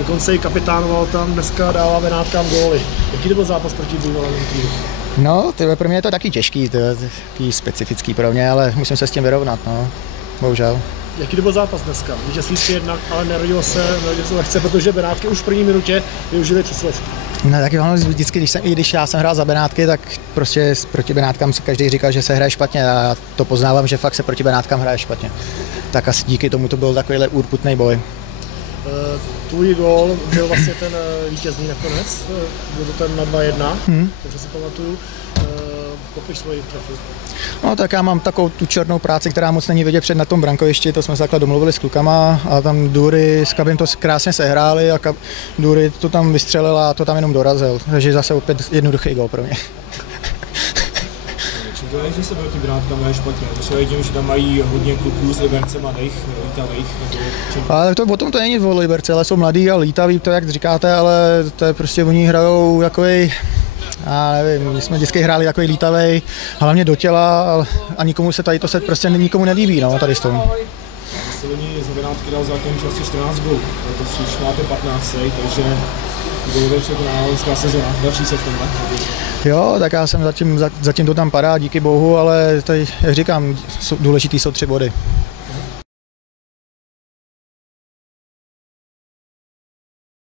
dokonce i kapitánoval tam, dneska dává Benátkám góly. Jaký to byl zápas proti bývalému týmu? No, pro mě je to taky těžký, to je taky specifický pro mě, ale musím se s tím vyrovnat, no, bohužel. Jaký to byl zápas dneska? Vítězství 3-1, ale nerodilo se lehce, protože Benátky už v první minutě využili přeslovky. No tak ono vždycky, když já jsem hrál za Benátky, tak prostě proti Benátkám se každý říkal, že se hraje špatně a já to poznávám, že fakt se proti Benátkám hraje špatně. Tak asi díky tomu to byl takovýhle urputný boj. Tvůj gól byl vlastně ten vítězný nakonec, byl to ten na 2-1, takže si pamatuju. Popiš svoji trafu. No tak já mám takovou tu černou práci, která moc není vidět před na tom brankovišti, to jsme se takhle domluvili s klukama a tam Dury s Kabim to krásně sehráli a Dury to tam vystřelila a to tam jenom dorazil, takže zase opět jednoduchý gól pro mě. To je, že se proti Benátkám hraje špatně, to je tím, že tam mají hodně kluků z Liberce mladých, lítavých. Ale to, o tom to není o Liberce, ale jsou mladí a lítaví, to jak říkáte, ale to je prostě oni hrajou takový. Já nevím, my jsme vždycky hráli takový lítavej, hlavně do těla a nikomu se tady to se prostě nikomu nelíbí, no, tady s tom. Oni za Benátky dal zákon části 14 gólů, to už máte 15, takže gólově překoná loňská sezona, další se v tomhle. Jo, tak já jsem zatím to tam padá, díky bohu, ale tady, jak říkám, důležitý jsou 3 body.